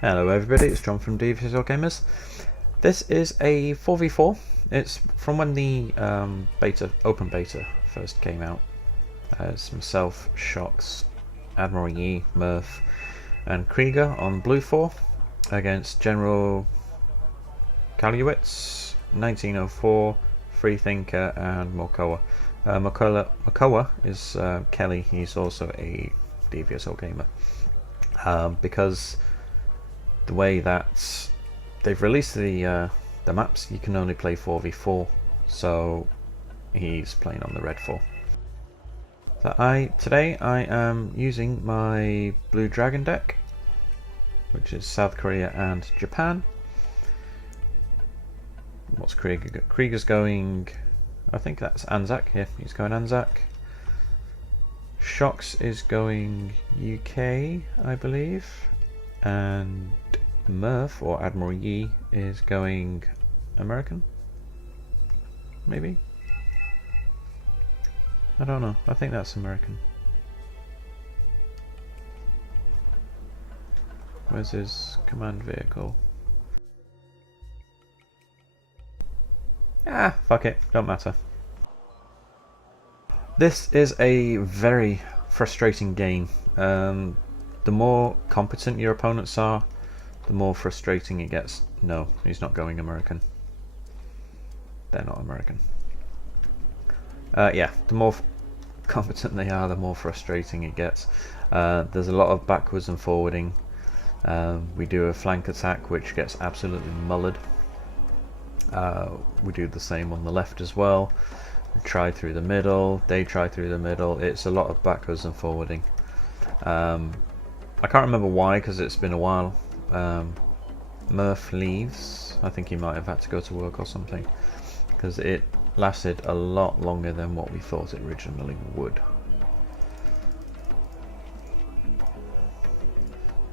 Hello everybody, it's John from Devious Wargamers. This is a 4v4. It's from when the open beta first came out. It's myself, Shox, Admiral Yi, Murph and Krieger on Blue 4 against General Kaluwitz, 1904, Freethinker and Mokoa. Mokoa is Kelly. He's also a Devious Wargamer. Because the way that they've released the maps, you can only play 4v4, so he's playing on the red 4. So today I am using my Blue Dragon deck, which is South Korea and Japan. What's Krieger? Krieger's going, I think that's Anzac. Yeah, he's going Anzac. Shox is going UK, I believe, and Murph, or Admiral Yi, is going American, maybe? I don't know, I think that's American. Where's his command vehicle? Ah, fuck it, don't matter. This is a very frustrating game. The more competent your opponents are, the more frustrating it gets. No, he's not going American. They're not American. Yeah, the more competent they are, the more frustrating it gets. There's a lot of backwards and forwarding. We do a flank attack which gets absolutely mullered. We do the same on the left as well. We try through the middle, they try through the middle. It's a lot of backwards and forwarding. I can't remember why, because it's been a while. Murph leaves. I think he might have had to go to work or something, because it lasted a lot longer than what we thought it originally would.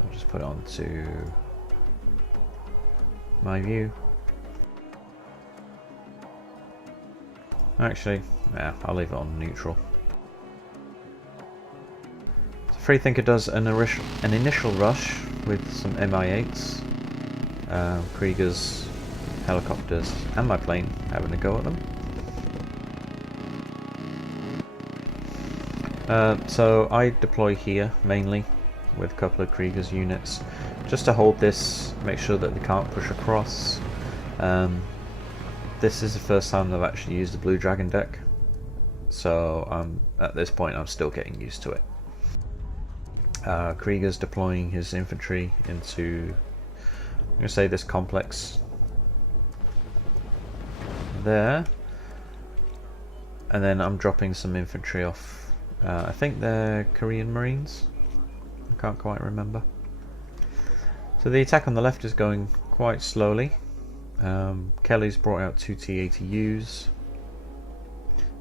I'll just put it on to my view. Actually, yeah, I'll leave it on neutral. So Freethinker does an initial rush with some MI8s. Krieger's helicopters and my plane having a go at them. So I deploy here mainly with a couple of Krieger's units just to hold this, make sure that they can't push across. This is the first time I've actually used the Blue Dragon deck, so at this point I'm still getting used to it. Krieger's deploying his infantry into, I'm going to say, this complex there, and then I'm dropping some infantry off. I think they're Korean Marines, I can't quite remember. So the attack on the left is going quite slowly. Kelly's brought out 2 T-80Us,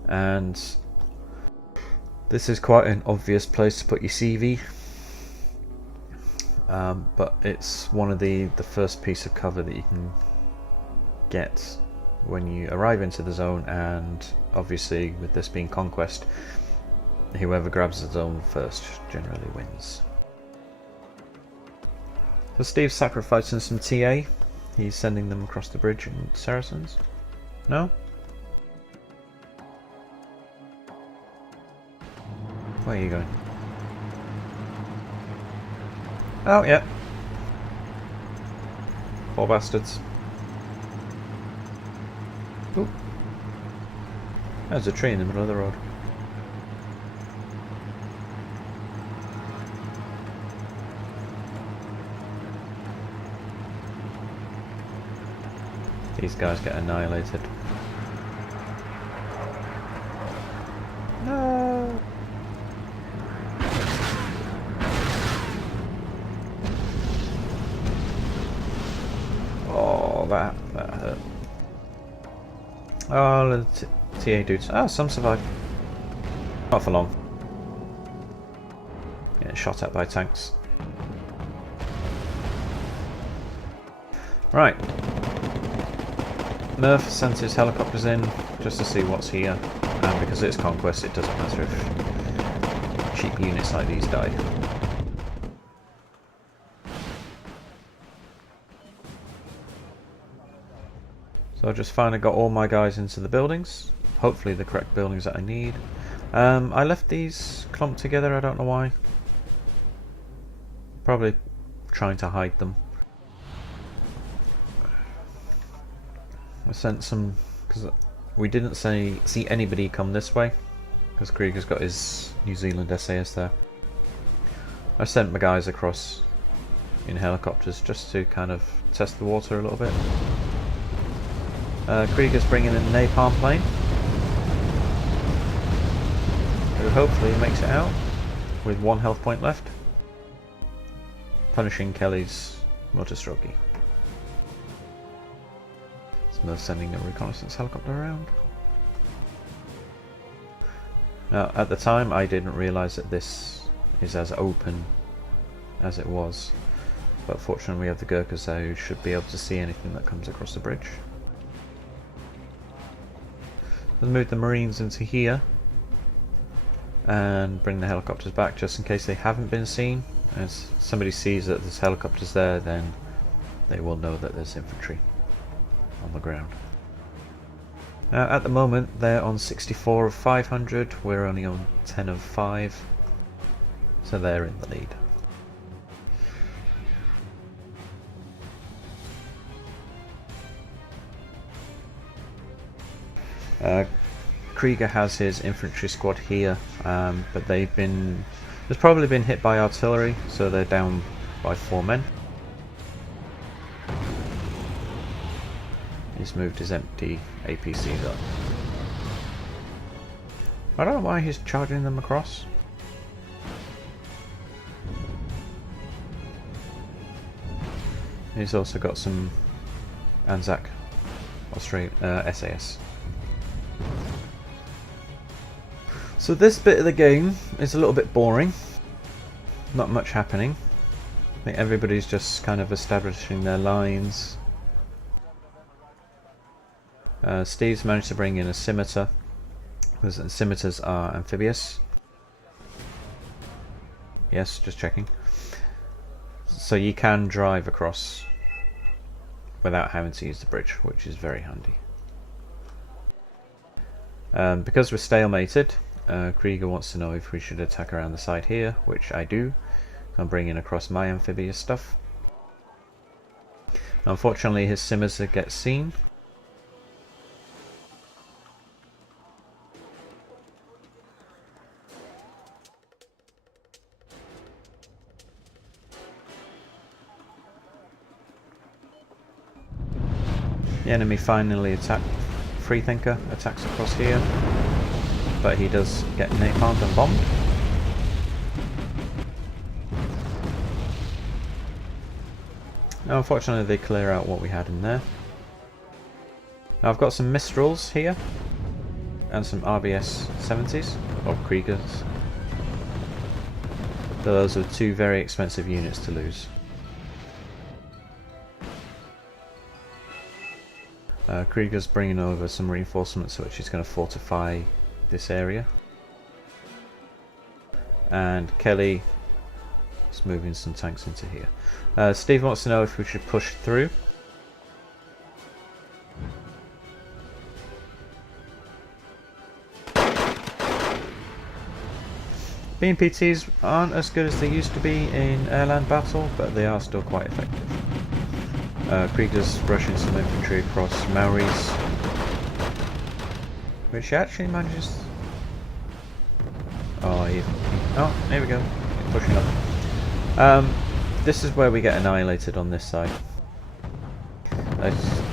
and this is quite an obvious place to put your CV, but it's one of the first piece of cover that you can get when you arrive into the zone, and obviously with this being Conquest, whoever grabs the zone first generally wins. So Steve's sacrificing some TA. He's sending them across the bridge in Saracens. No? Where are you going? Oh, yeah. Poor bastards. Ooh. There's a tree in the middle of the road. These guys get annihilated. No. Oh, that hurt. Oh, the TA dudes. Ah, some survive. Not for long. Getting shot at by tanks. Right. Murph sent his helicopters in just to see what's here, and because it's Conquest it doesn't matter if cheap units like these die. So I just finally got all my guys into the buildings. Hopefully the correct buildings that I need. I left these clumped together, I don't know why. Probably trying to hide them. I sent some, because we didn't see anybody come this way, because Krieger's got his New Zealand SAS there. I sent my guys across in helicopters just to kind of test the water a little bit. Krieger's bringing in a napalm plane, who hopefully makes it out with 1 health point left, punishing Kelly's motor strokey. Smurf sending a reconnaissance helicopter around. Now, at the time I didn't realise that this is as open as it was, but fortunately we have the Gurkhas there who should be able to see anything that comes across the bridge. Let's move the Marines into here and bring the helicopters back just in case they haven't been seen. As somebody sees that there's helicopters there, then they will know that there's infantry on the ground. Now, at the moment they're on 64 of 500, we're only on 10 of 5, so they're in the lead. Krieger has his infantry squad here, but there's probably been hit by artillery, so they're down by 4 men. He's moved his empty APCs up. I don't know why he's charging them across. He's also got some Anzac SAS. So this bit of the game is a little bit boring. Not much happening. I think everybody's just kind of establishing their lines. Steve's managed to bring in a scimitar, because scimitars are amphibious. Yes, just checking. So you can drive across without having to use the bridge, which is very handy. Because we're stalemated, Krieger wants to know if we should attack around the side here, which I do. I'm bringing across my amphibious stuff. Unfortunately his scimitar gets seen. The enemy finally Freethinker attacks across here, but he does get napalmed and bombed. Now unfortunately they clear out what we had in there. Now I've got some Mistrals here, and some RBS 70s, or Kriegers. Those are 2 very expensive units to lose. Krieger's bringing over some reinforcements which is going to fortify this area. And Kelly is moving some tanks into here. Steve wants to know if we should push through. BMPTs aren't as good as they used to be in airland battle, but they are still quite effective. Krieger's rushing some infantry across Maori's, which actually manages. Oh, here we go. He's pushing up. This is where we get annihilated on this side.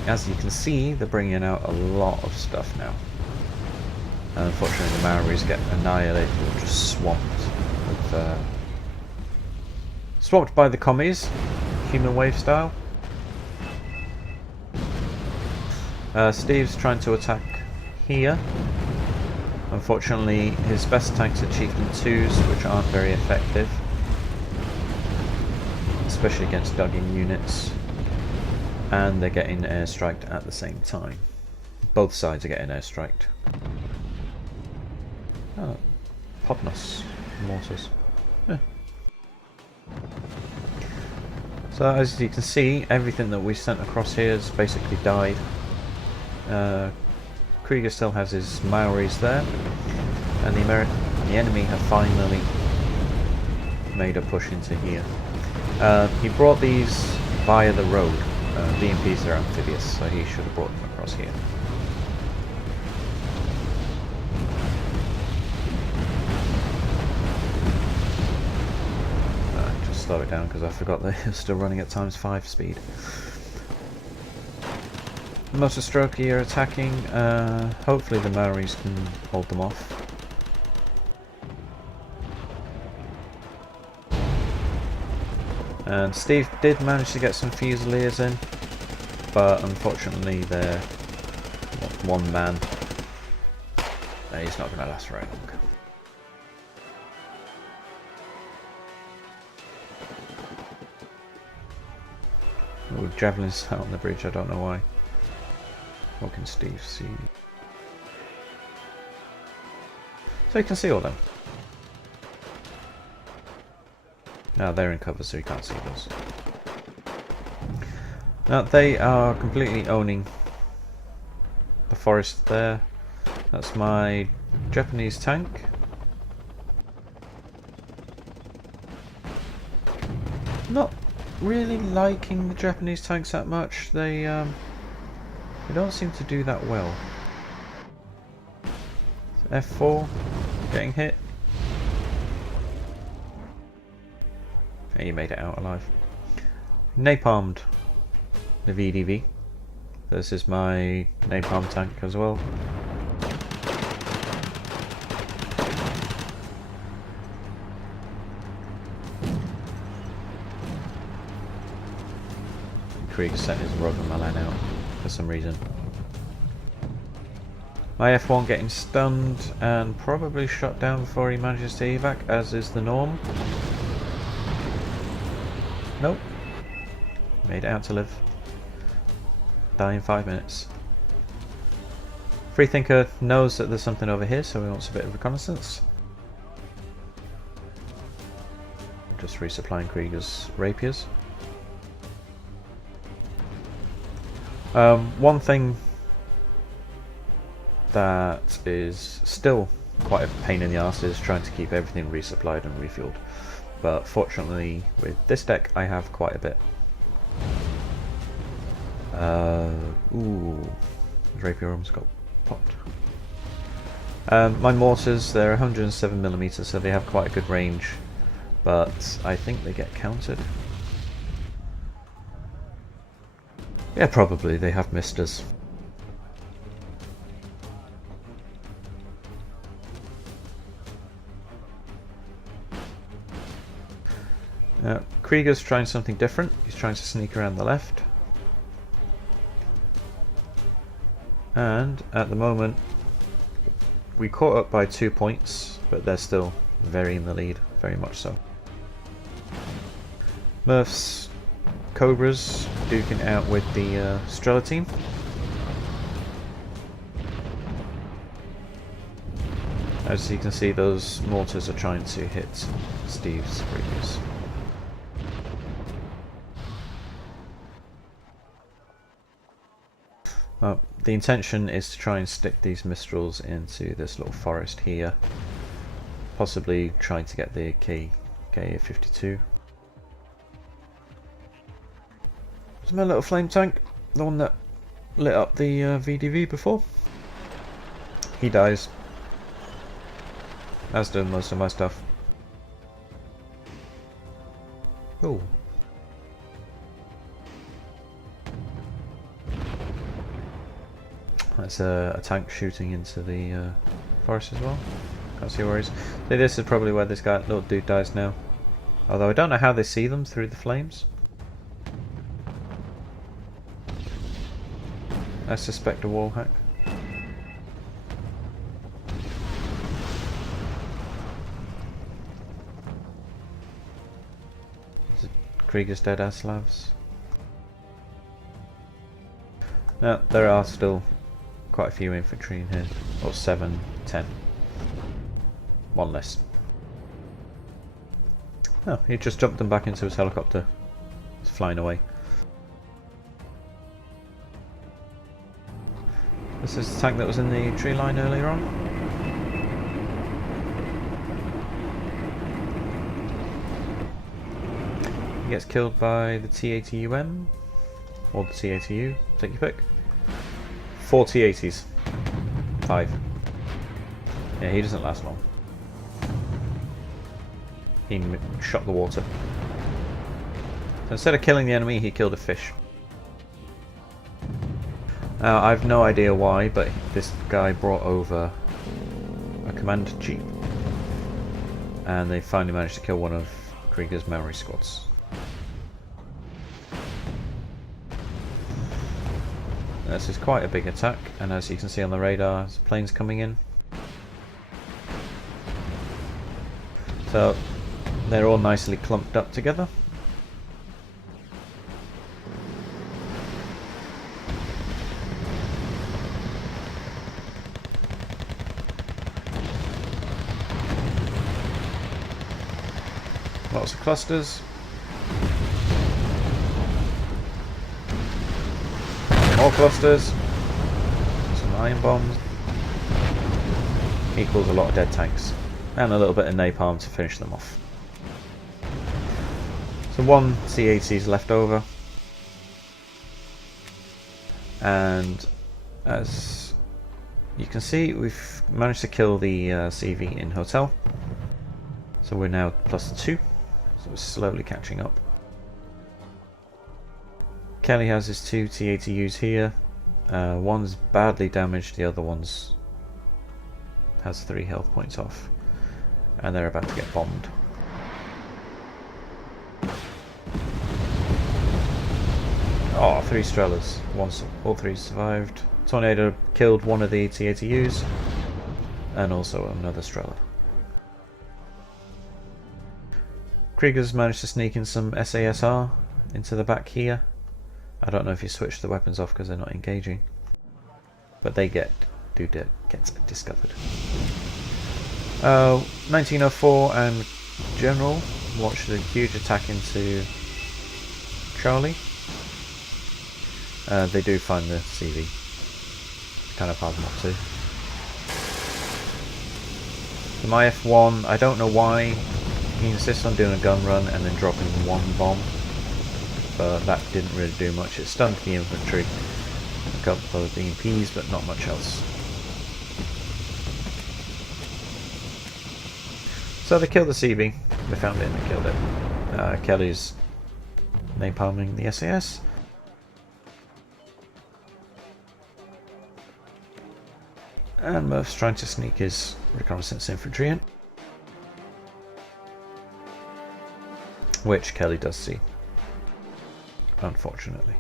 As you can see, they're bringing out a lot of stuff now. And unfortunately, the Maoris get annihilated or just swamped with, swamped by the commies, human wave style. Steve's trying to attack here. Unfortunately, his best tanks are Chieftain 2s, which aren't very effective, especially against dug-in units, and they're getting airstriked at the same time. Both sides are getting airstriked. Oh, Podnos mortars. Yeah. So as you can see, everything that we sent across here has basically died. Krieger still has his Maoris there, and the enemy have finally made a push into here. He brought these via the road. The MPs are amphibious, so he should have brought them across here. Just slow it down because I forgot they're still running at ×5 speed. Motor Strokey are attacking. Hopefully the Maoris can hold them off. And Steve did manage to get some Fusiliers in, but unfortunately they're one man. He's not going to last very long. Oh, Javelin's out on the bridge, I don't know why. What can Steve see? So he can see all them. Now they're in cover, so you can't see those. Now they are completely owning the forest there. That's my Japanese tank. Not really liking the Japanese tanks that much. They don't seem to do that well. F4 getting hit. Hey, you made it out alive. Napalmed the VDV. This is my napalm tank as well. Krieg sent his Rover Milan out for some reason. My F1 getting stunned and probably shot down before he manages to evac, as is the norm. Nope. Made it out to live. Die in 5 minutes. Freethinker knows that there's something over here, so he wants a bit of reconnaissance. Just resupplying Krieger's rapiers. One thing that is still quite a pain in the arse is trying to keep everything resupplied and refueled. But fortunately with this deck I have quite a bit. Ooh, rapier almost got popped. My mortars, they're 107mm, so they have quite a good range, but I think they get countered. Yeah, probably. They have missed us. Krieger's trying something different. He's trying to sneak around the left. And at the moment, we caught up by 2 points, but they're still very in the lead, very much so. Murph's Cobras duking out with the Strela team. As you can see, those mortars are trying to hit Steve's rapiers. The intention is to try and stick these Mistrals into this little forest here. Possibly trying to get the Ka-52. There's my little flame tank, the one that lit up the VDV before. He dies. As do most of my stuff. Oh. That's a tank shooting into the forest as well. Can't see where he is. So this is probably where this guy, little dude, dies now. Although I don't know how they see them through the flames. I suspect a wall hack. Is it Krieger's dead Aslavs? Now, there are still quite a few infantry in here. Or 7, 10. One less. Oh, he just jumped them back into his helicopter. He's flying away. This is the tank that was in the tree line earlier on. He gets killed by the T-80UM, or the T-80U, take your pick. 4 T-80s. 5. Yeah, he doesn't last long. He shot the water. So instead of killing the enemy, he killed a fish. Now, I've no idea why, but this guy brought over a command jeep. And they finally managed to kill one of Krieger's memory squads. This is quite a big attack, and as you can see on the radar, there's planes coming in. So, they're all nicely clumped up together. Lots of clusters. More clusters. Some iron bombs. Equals a lot of dead tanks. And a little bit of napalm to finish them off. So 1 C-80 is left over. And as you can see, we've managed to kill the CV in hotel. So we're now +2. So we're slowly catching up. Kelly has his 2 T-80Us here. One's badly damaged, the other one's has 3 health points off. And they're about to get bombed. Oh, 3 Strelas. All 3 survived. Tornado killed one of the T-80Us. And also another Strela. Krieger's managed to sneak in some SASR into the back here. I don't know if you switch the weapons off because they're not engaging, but they get discovered. 1904 and General launched a huge attack into Charlie. They do find the CV. Kind of hard not to. The My F1, I don't know why he insists on doing a gun run and then dropping 1 bomb, but that didn't really do much. It stunned the infantry, a couple of EMPs, but not much else. So they killed the CV, they found it and they killed it. Kelly's napalming the SAS. And Murph's trying to sneak his reconnaissance infantry in, which Kelly does see, unfortunately.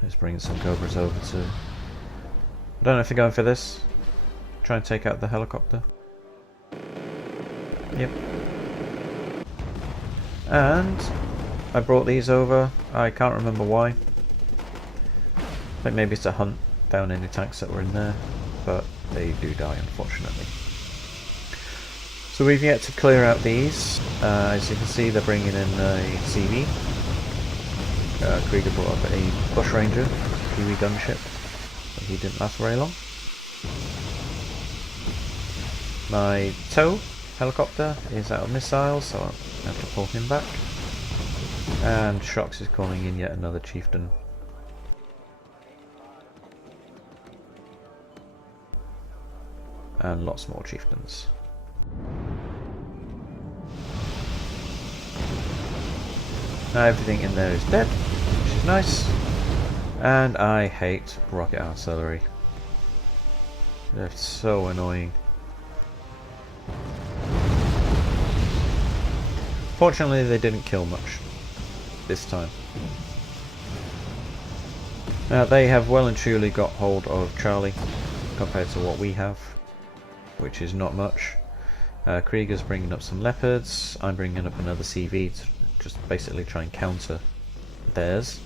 He's bringing some Cobras over to... I don't know if they're going for this. Try and take out the helicopter. Yep. And I brought these over. I can't remember why. I think maybe it's to hunt down any tanks that were in there, but they do die, unfortunately. So we've yet to clear out these. As you can see, they're bringing in a CV. Krieger brought up a Bush Ranger, Kiwi gunship, but he didn't last very long. My tow helicopter is out of missiles, so I'll have to pull him back. And Shox is calling in yet another chieftain. And lots more chieftains. Now everything in there is dead, which is nice. And I hate rocket artillery. They're so annoying. Fortunately, they didn't kill much this time. Now they have well and truly got hold of Charlie compared to what we have, which is not much. Krieger's bringing up some Leopards. I'm bringing up another CV to just basically try and counter theirs.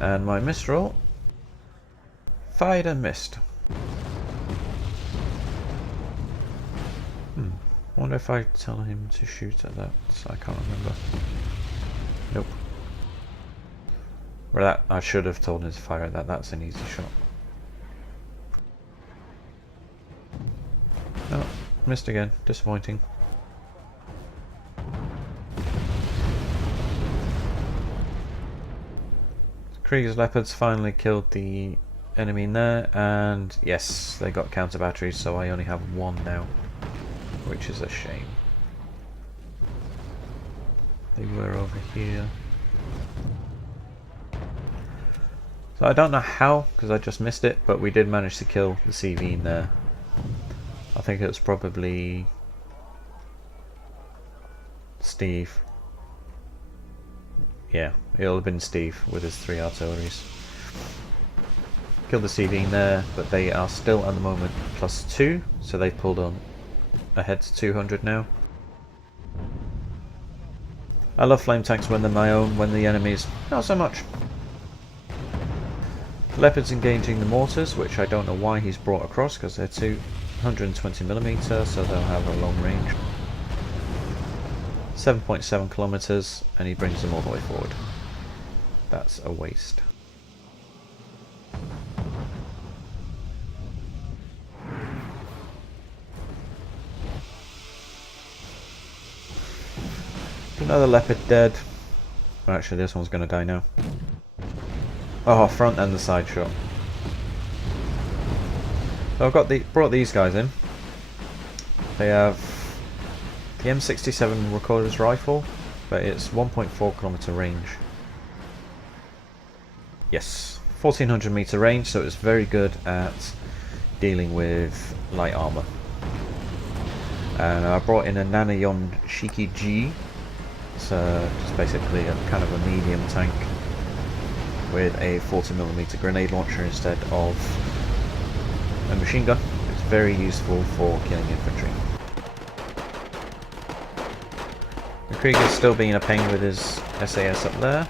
And my Mistral fired and missed. Wonder if I tell him to shoot at that. I can't remember. Well, that, I should have told him to fire at that. That's an easy shot. Oh, missed again. Disappointing. Krieger's Leopards finally killed the enemy in there, and yes, they got counter batteries, so I only have one now, which is a shame. They were over here. So I don't know how, because I just missed it, but we did manage to kill the CV in there. I think it was probably Steve. Yeah, it'll have been Steve with his 3 artilleries. Killed the CV in there, but they are still at the moment +2, so they've pulled on ahead to 200 now. I love flame tanks when they're my own, when the enemy's not so much. Leopard's engaging the mortars, which I don't know why he's brought across, because they're 220mm, so they'll have a long range. 7.7 kilometers, and he brings them all the way forward. That's a waste. Another leopard dead. Well, actually, this one's going to die now. Oh, front and the side shot. So I've got brought these guys in. They have the M67 recorder's rifle, but it's 1.4 kilometer range. Yes, 1400 meter range, so it's very good at dealing with light armor. And I brought in a Nanayon Shiki G. It's just basically a kind of a medium tank with a 40mm grenade launcher instead of a machine gun. It's very useful for killing infantry. The Krieger's still being a pain with his SAS up there.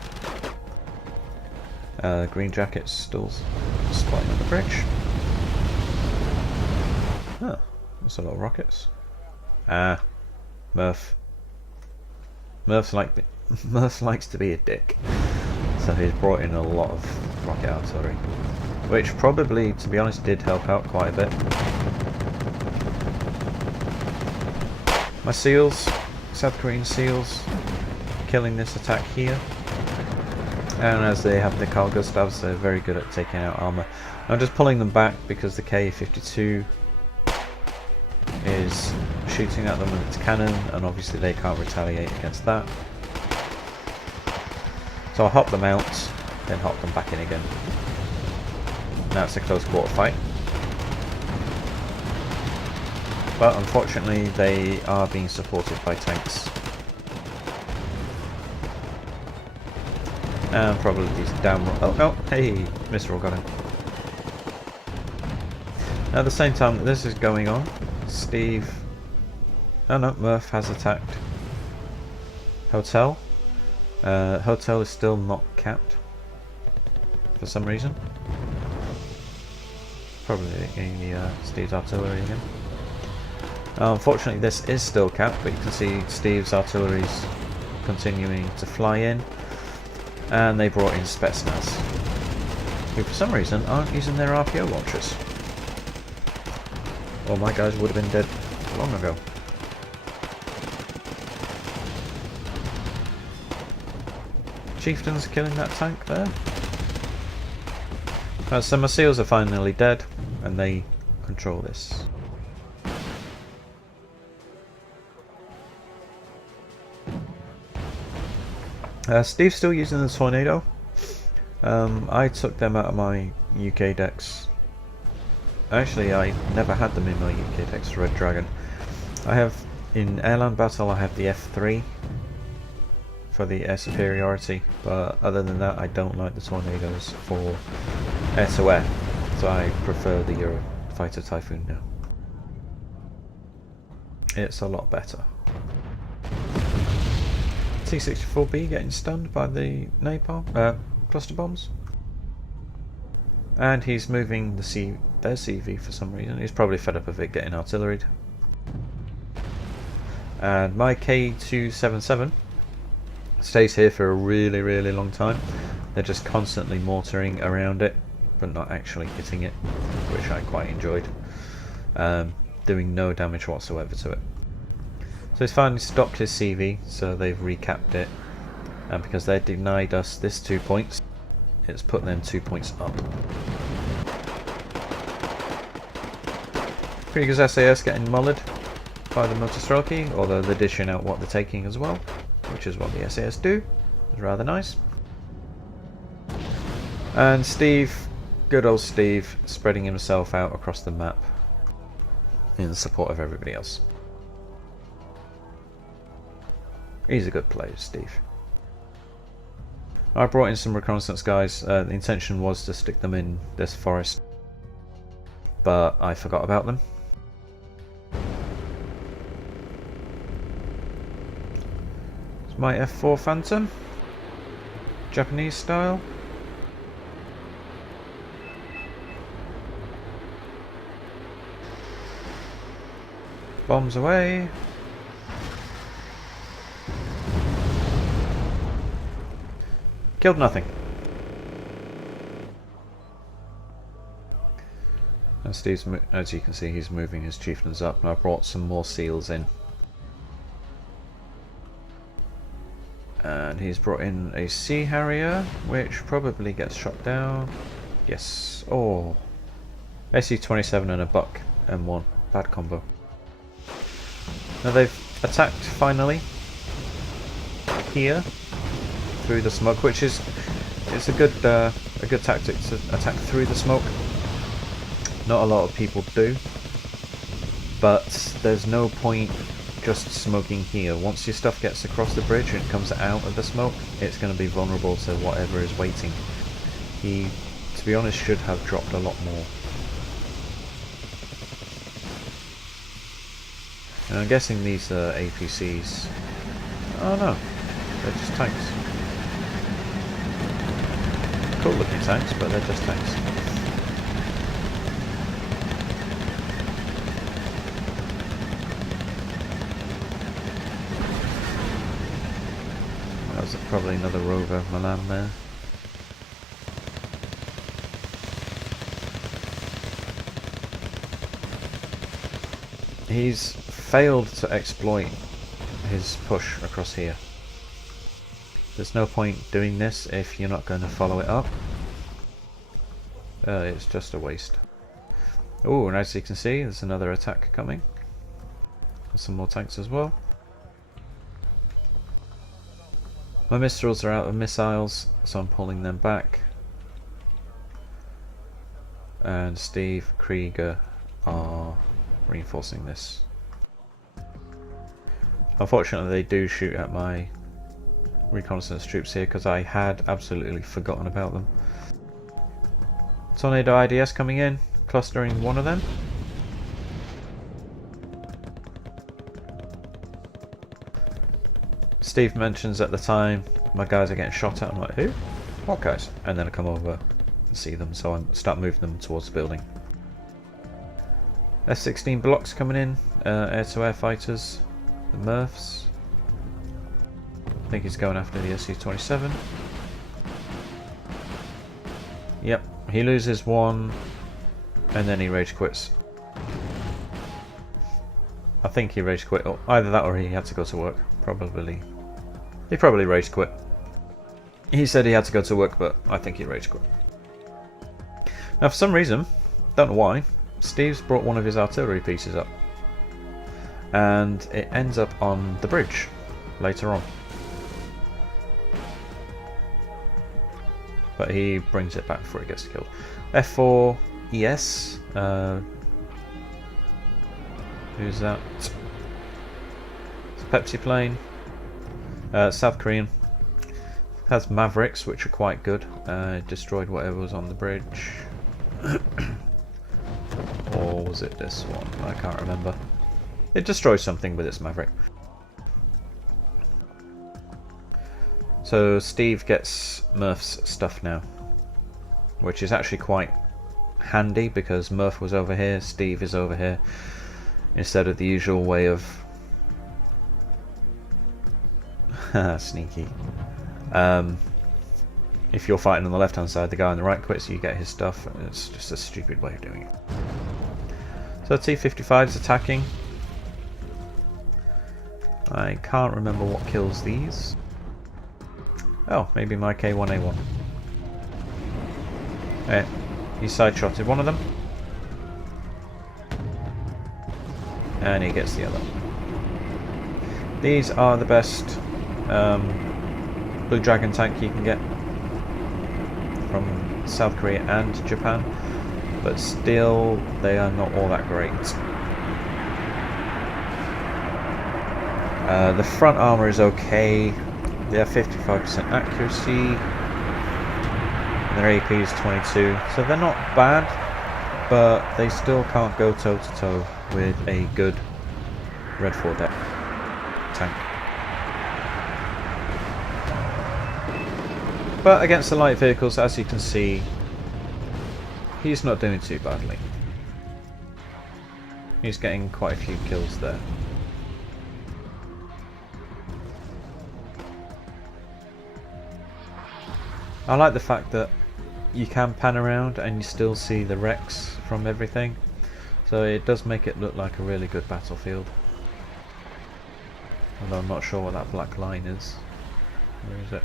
Green Jacket's still spotting on the bridge. Oh, that's a lot of rockets. Ah, Murph. Murph likes to be a dick. So he's brought in a lot of rocket artillery, which probably, to be honest, did help out quite a bit. My SEALs, South Korean SEALs, killing this attack here. And as they have the Carl Gustavs, they're very good at taking out armor. I'm just pulling them back because the K-52 is shooting at them with its cannon, and obviously they can't retaliate against that. So I'll hop them out, then hop them back in again. Now it's a close quarter fight. But unfortunately they are being supported by tanks. And probably these damn... Oh, hey! Missile got him. At the same time that this is going on, Steve... Oh no, Murph has attacked Hotel. Hotel is still not capped for some reason. Probably getting the Steve's artillery again. Unfortunately this is still capped, but you can see Steve's artillery's continuing to fly in, and they brought in Spetsnaz, who for some reason aren't using their RPO launchers. Well, my guys would have been dead long ago. Chieftain's killing that tank there. So my SEALs are finally dead, and they control this. Steve's still using the Tornado. I took them out of my UK decks. Actually, I never had them in my UK decks, Red Dragon. I have, in Airland Battle, I have the F3 for the air superiority, but other than that I don't like the Tornadoes for air to air, so I prefer the Eurofighter Typhoon now. It's a lot better. T-64B getting stunned by the napalm, cluster bombs, and he's moving their CV for some reason. He's probably fed up of it getting artilleried. And my K277 stays here for a really long time. They're just constantly mortaring around it, but not actually hitting it, which I quite enjoyed. Doing no damage whatsoever to it. So he's finally stopped his CV, so they've recapped it. And because they denied us this 2 points, it's put them 2 points up. Krieger's SAS getting mullered by the Motostrelki, although they're dishing out what they're taking as well, which is what the SAS do. It's rather nice. And Steve, good old Steve, spreading himself out across the map in support of everybody else. He's a good player, Steve. I brought in some reconnaissance guys. The intention was to stick them in this forest, but I forgot about them. It's my F4 Phantom, Japanese style. Bombs away. Killed nothing. And Steve's, as you can see, he's moving his chieftains up. And I brought some more seals in. And he's brought in a Sea Harrier, which probably gets shot down. Yes. Oh. SU-27 and a Buck M1. Bad combo. Now they've attacked finally. Here. Through the smoke, which is a good tactic to attack through the smoke. Not a lot of people do, but there's no point just smoking here. Once your stuff gets across the bridge and it comes out of the smoke, it's going to be vulnerable to whatever is waiting. He, to be honest, should have dropped a lot more. And I'm guessing these are APCs. Oh no, they're just tanks. Cool looking tanks, but they're just tanks. That was probably another rover Milan there. He's failed to exploit his push across here. There's no point doing this if you're not going to follow it up. It's just a waste. Oh, and as you can see, there's another attack coming. There's some more tanks as well. My Mistrals are out of missiles, so I'm pulling them back. And Steve, Krieger are reinforcing this. Unfortunately, they do shoot at my reconnaissance troops here because I had absolutely forgotten about them. Tornado IDS coming in, clustering one of them. Steve mentions at the time, my guys are getting shot at. I'm like, who? What guys? And then I come over and see them, so I start moving them towards the building. F-16 blocks coming in, air-to-air fighters, the Murphs. I think he's going after the SU-27. Yep, he loses one, and then he rage quits. I think he rage quit, or either that or he had to go to work. Probably. He probably rage quit. He said he had to go to work, but I think he rage quit. Now for some reason, don't know why, Steve's brought one of his artillery pieces up. And it ends up on the bridge later on. But he brings it back before he gets killed. F4 ES. Who's that? It's a Pepsi plane. South Korean. Has Mavericks, which are quite good. Destroyed whatever was on the bridge. Or was it this one? I can't remember. It destroys something with its Maverick. So Steve gets Murph's stuff now, which is actually quite handy because Murph was over here, Steve is over here, instead of the usual way of sneaky if you're fighting on the left hand side, the guy on the right quits, so you get his stuff. It's just a stupid way of doing it. So T-55 is attacking. I can't remember what kills these. Oh, maybe my K1A1. Yeah, he side-shotted one of them. And he gets the other. These are the best Blue Dragon tank you can get from South Korea and Japan, but still they are not all that great. The front armor is okay. They have 55% accuracy. And their AP is 22, so they're not bad, but they still can't go toe to toe with a good Red 4 deck tank. But against the light vehicles, as you can see, he's not doing too badly. He's getting quite a few kills there. I like the fact that you can pan around and you still see the wrecks from everything, so it does make it look like a really good battlefield. Although I'm not sure what that black line is. Where is it?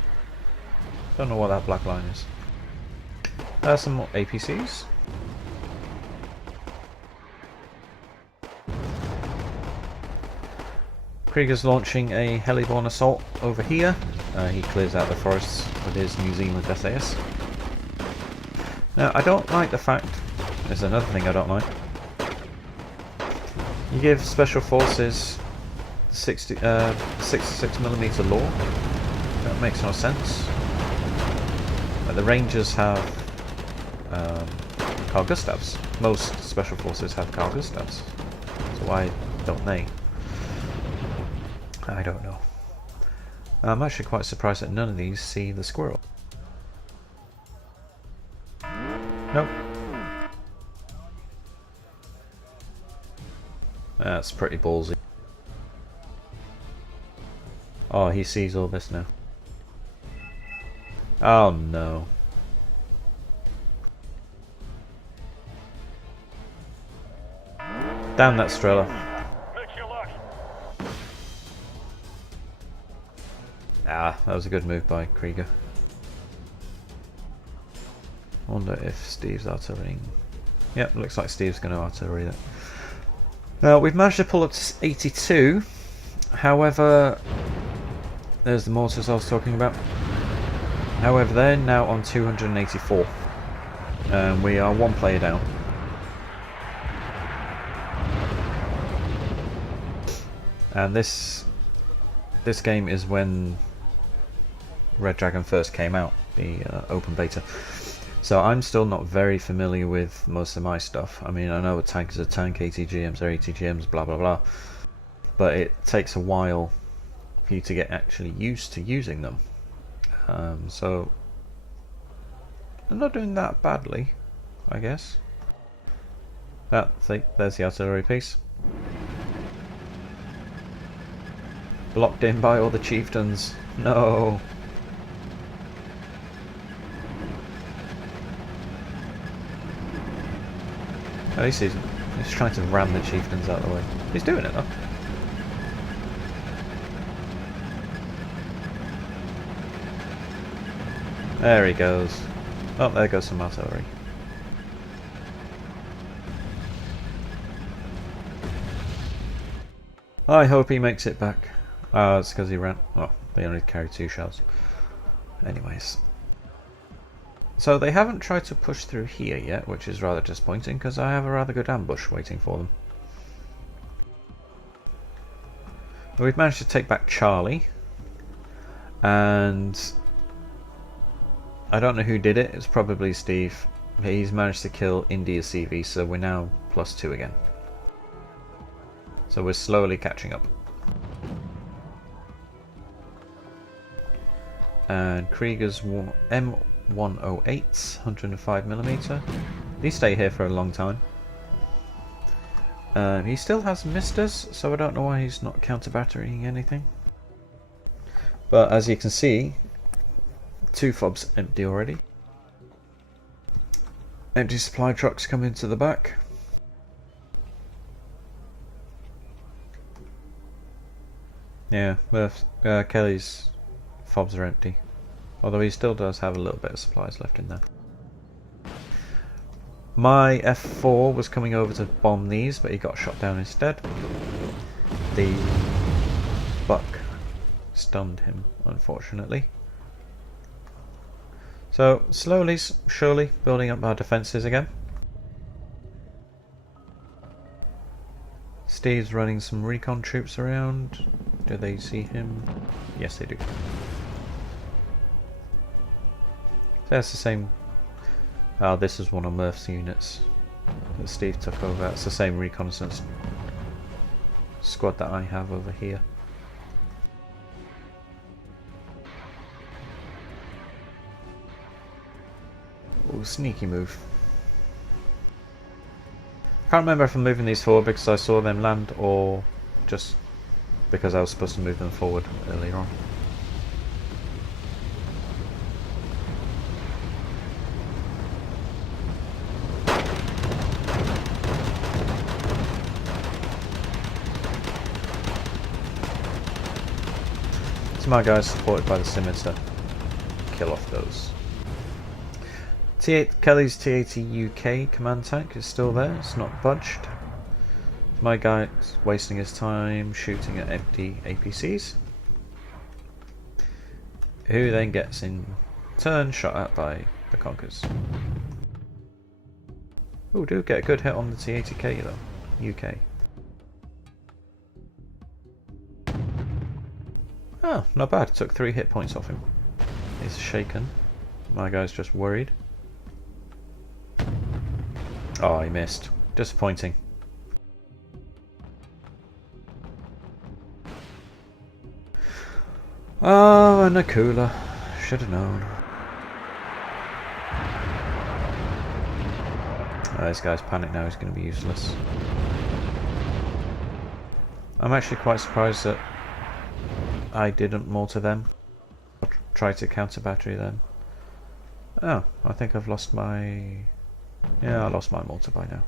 Don't know what that black line is. Some more APCs. Krieger's launching a heliborne assault over here. He clears out the forests with his New Zealand SAS. Now, I don't like the fact, there's another thing I don't like. You give Special Forces 66mm law. That makes no sense. The Rangers have Carl Gustavs. Most Special Forces have Carl Gustavs. So why don't they? I don't know. I'm actually quite surprised that none of these see the squirrel. Nope. That's pretty ballsy. Oh, he sees all this now. Oh no. Damn that Strela. Ah, that was a good move by Krieger. I wonder if Steve's artillery. Yep, looks like Steve's going to artillery that. Now, we've managed to pull up to 82. However, there's the mortars I was talking about. However, they're now on 284. We are one player down. And this game is when Red Dragon first came out, the open beta. So I'm still not very familiar with most of my stuff. I mean, I know a tank is a tank, ATGMs are ATGMs, blah blah blah. But it takes a while for you to get actually used to using them. So I'm not doing that badly, I guess. There's the artillery piece. Blocked in by all the chieftains. No. At least he's trying to ram the chieftains out of the way. He's doing it though. There he goes. Oh, there goes some artillery. I hope he makes it back. It's because he ran. Oh, they only carry 2 shells. Anyways. So they haven't tried to push through here yet, which is rather disappointing because I have a rather good ambush waiting for them. We've managed to take back Charlie. And I don't know who did it. It's probably Steve. He's managed to kill India's CV, so we're now +2 again. So we're slowly catching up. And Krieger's M108, 105mm. They stay here for a long time. He still has misters, so I don't know why he's not counter-batterying anything. But as you can see, 2 fobs empty already. Empty supply trucks come into the back. Yeah, Kelly's fobs are empty. Although he still does have a little bit of supplies left in there. My F4 was coming over to bomb these, but he got shot down instead. The buck stunned him, unfortunately. So, slowly, surely, building up our defences again. Steve's running some recon troops around. Do they see him? Yes, they do. So that's the same. Oh, this is one of Murph's units that Steve took over. It's the same reconnaissance squad that I have over here. Ooh, sneaky move. I can't remember if I'm moving these forward because I saw them land or just because I was supposed to move them forward earlier on. So my guys supported by the scimitar kill off those. Kelly's T-80 UK command tank is still there, it's not budged. My guy's wasting his time shooting at empty APCs, who then gets in turn shot at by the Conkers. Oh, do get a good hit on the T-80K though, UK. Oh, not bad, took 3 hit points off him. He's shaken. My guy's just worried. Oh, he missed. Disappointing. Oh, and a cooler. Should have known. Oh, this guy's panicked now, he's going to be useless. I'm actually quite surprised that I didn't mortar them. Or try to counter battery them. Oh, I think I've lost my... Yeah, I lost my mortar by now.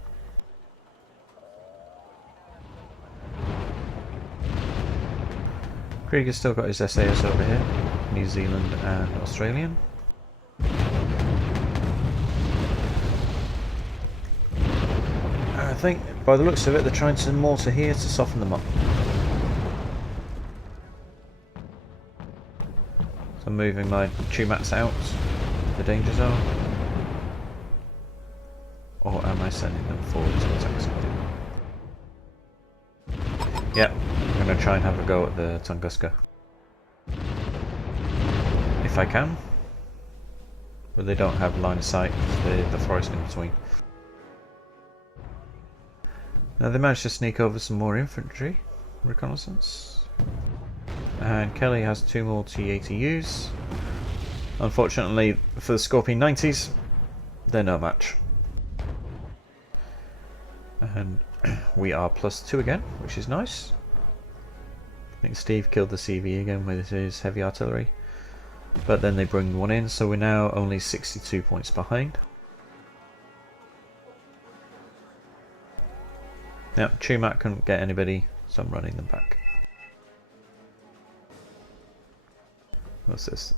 Krieger's still got his SAS over here, New Zealand and Australian. I think, by the looks of it, they're trying to mortar here to soften them up. So I'm moving my Chumats out of the danger zone. Or am I sending them forward to attack somebody? Yep, I'm going to try and have a go at the Tunguska. If I can. But they don't have line of sight, the forest in between. Now they managed to sneak over some more infantry reconnaissance. And Kelly has 2 more T-80Us. Unfortunately for the Scorpion 90s, they're no match. And we are +2 again, which is nice. I think Steve killed the CV again with his heavy artillery. But then they bring one in, so we're now only 62 points behind. Now, Chumat couldn't get anybody, so I'm running them back. What's this?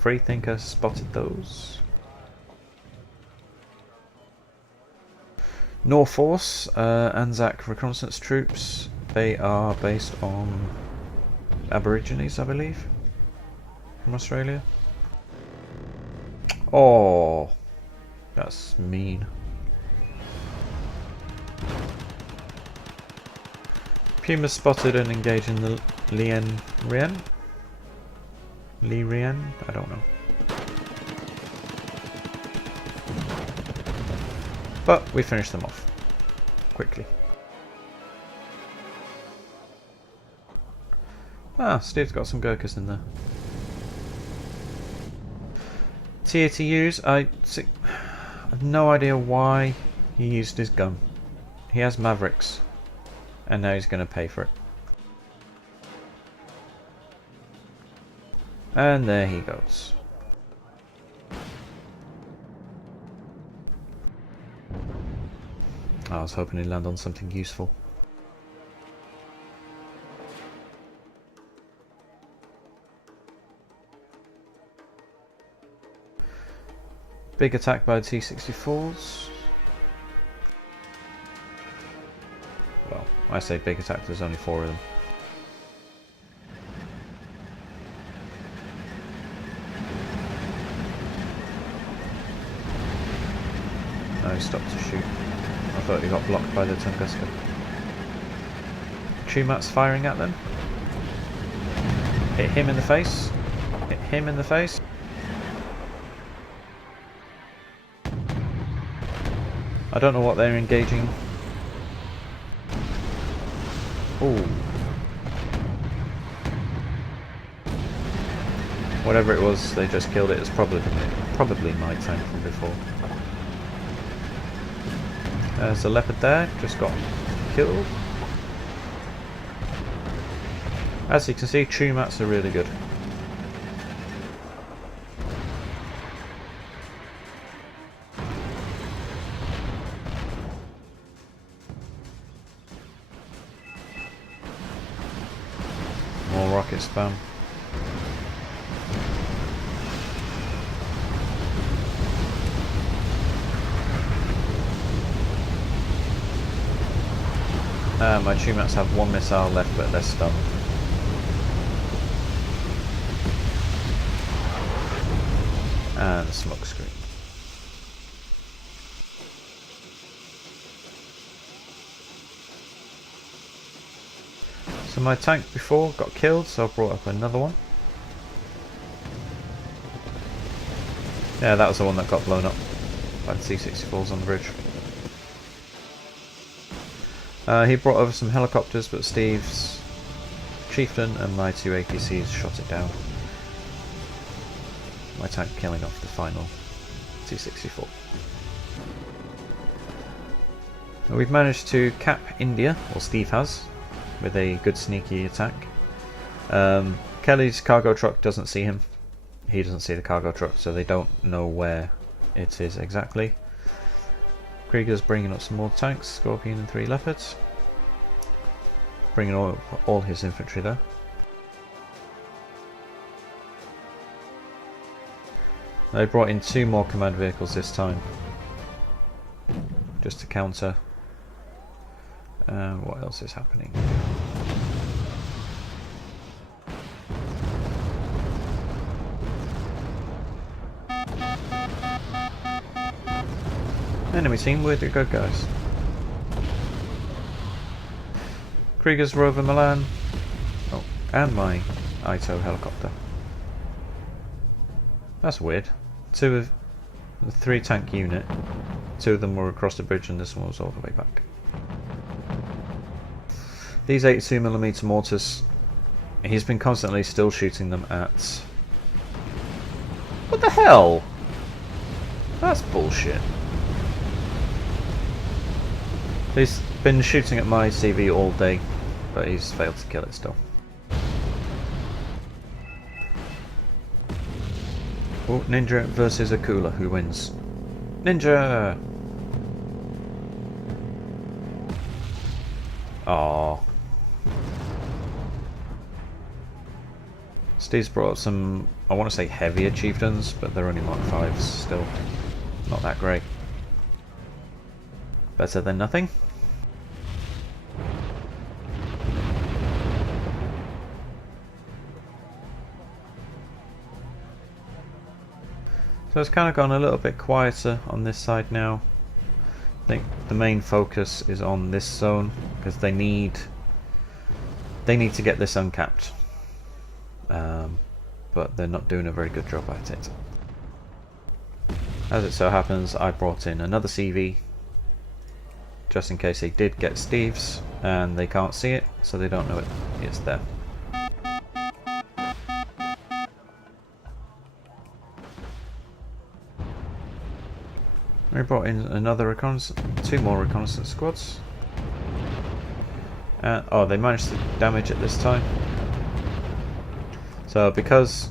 Freethinker spotted those. Norforce, Anzac reconnaissance troops. They are based on Aborigines, I believe, from Australia. Oh, that's mean. Puma spotted and engaged in the Lien Rien. Li Rien? I don't know. But we finished them off quickly. Ah, Steve's got some Gurkhas in there. T-80Us, I have no idea why he used his gun. He has Mavericks, and now he's going to pay for it. And there he goes. I was hoping he'd land on something useful. Big attack by the T-64s. Well, I say big attack, there's only 4 of them. No, he stopped to shoot. I thought he got blocked by the Tunguska. Chumat's firing at them. Hit him in the face. Hit him in the face. I don't know what they're engaging. Ooh. Whatever it was, they just killed it. It's probably my tank from before. There's a leopard there, just got killed. As you can see, Chumats are really good. More rocket spam. My Chumats have 1 missile left, but they're stunned. And smoke screen. So my tank before got killed, so I brought up another one. Yeah, that was the one that got blown up by the C-64s on the bridge. He brought over some helicopters, but Steve's Chieftain and my 2 APCs shot it down. My tank killing off the final T-64. We've managed to cap India, or Steve has, with a good sneaky attack. Kelly's cargo truck doesn't see him. He doesn't see the cargo truck, so they don't know where it is exactly. Krieger's bringing up some more tanks, Scorpion and 3 Leopards. Bringing all his infantry there. They brought in 2 more command vehicles this time, just to counter. What else is happening? Enemy team, where'd you go, guys? Krieger's Rover Milan. Oh, and my Ito helicopter. That's weird. 2 of the 3 tank unit. 2 of them were across the bridge and this one was all the way back. These 82mm mortars, he's been constantly still shooting them at... What the hell? That's bullshit. He's been shooting at my CV all day, but he's failed to kill it still. Oh, Ninja versus Akula, who wins? Ninja! Aww. Steve's brought up some, I want to say heavier chieftains, but they're only Mark 5s still. Not that great. Better than nothing. So it's kind of gone a little bit quieter on this side now. I think the main focus is on this zone because they need to get this uncapped, but they're not doing a very good job at it. As it so happens, I brought in another CV just in case they did get Steve's and they can't see it, so they don't know it's there. We brought in another reconnaissance, 2 more reconnaissance squads. Oh, they managed to damage it this time. So because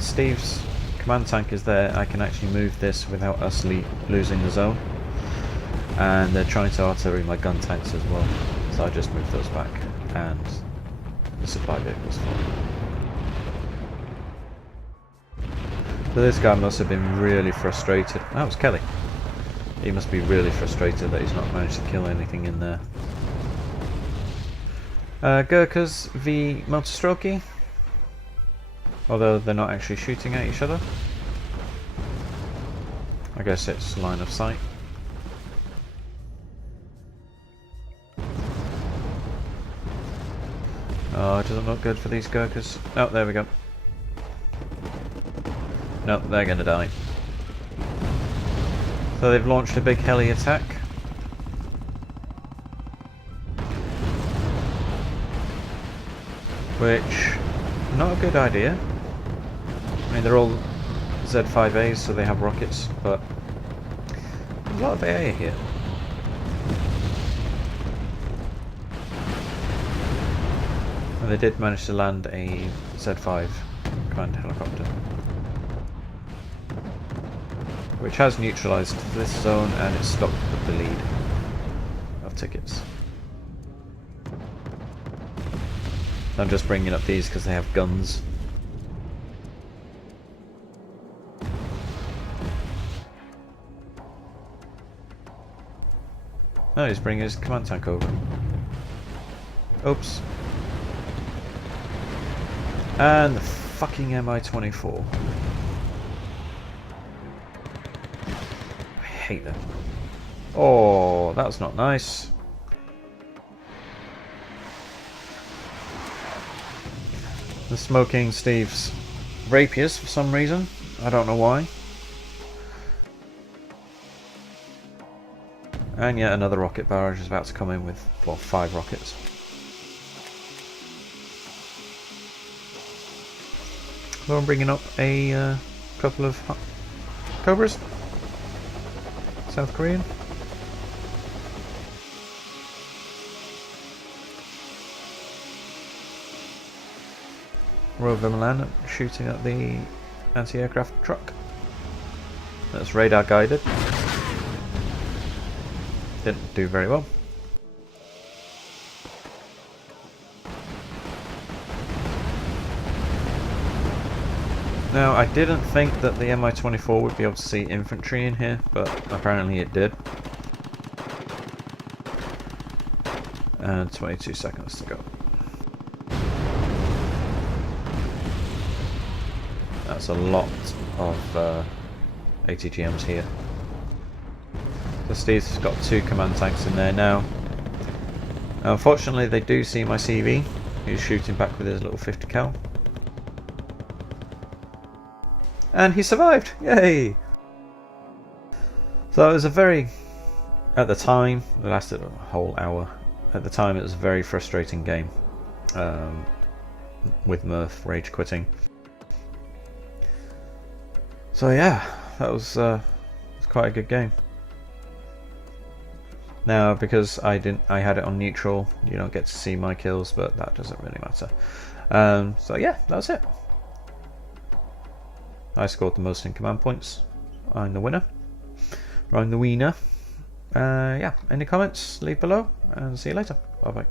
Steve's command tank is there, I can actually move this without us losing the zone. and they're trying to artillery my gun tanks as well, so I just moved those back, and the supply vehicles follow. So this guy must have been really frustrated. That was Kelly. He must be really frustrated that he's not managed to kill anything in there. Gurkhas v Multistrokey, although they're not actually shooting at each other. I guess it's line of sight. Oh, it doesn't look good for these Gurkhas. Oh, there we go. Nope, they're gonna die. So they've launched a big heli attack. Which, not a good idea. I mean, they're all Z5As, so they have rockets, but there's a lot of AA here. And they did manage to land a Z5 command helicopter, which has neutralised this zone and it's stopped the bleed of tickets. I'm just bringing up these because they have guns. Oh, he's bringing his command tank over. Oops. And the fucking Mi-24. I hate them. Oh, that's not nice. The smoking Steve's rapiers for some reason. I don't know why. And yet another rocket barrage is about to come in with, well, 5 rockets. So I'm bringing up a couple of Cobras. South Korean. Rover Milan shooting at the anti-aircraft truck. That's radar guided. Didn't do very well. Now, I didn't think that the Mi-24 would be able to see infantry in here, but apparently it did. And 22 seconds to go. That's a lot of ATGMs here. So Steve's got 2 command tanks in there now. Unfortunately, they do see my CV. He's shooting back with his little 50 cal. And he survived! Yay! So it was a very, at the time, it lasted a whole hour. At the time it was a very frustrating game. With Murph rage quitting. So yeah, that was quite a good game. Now, because I had it on neutral, you don't get to see my kills, but that doesn't really matter. So yeah, that was it. I scored the most in command points. I'm the winner. I'm the wiener. Yeah, any comments, leave below, and see you later. Bye bye.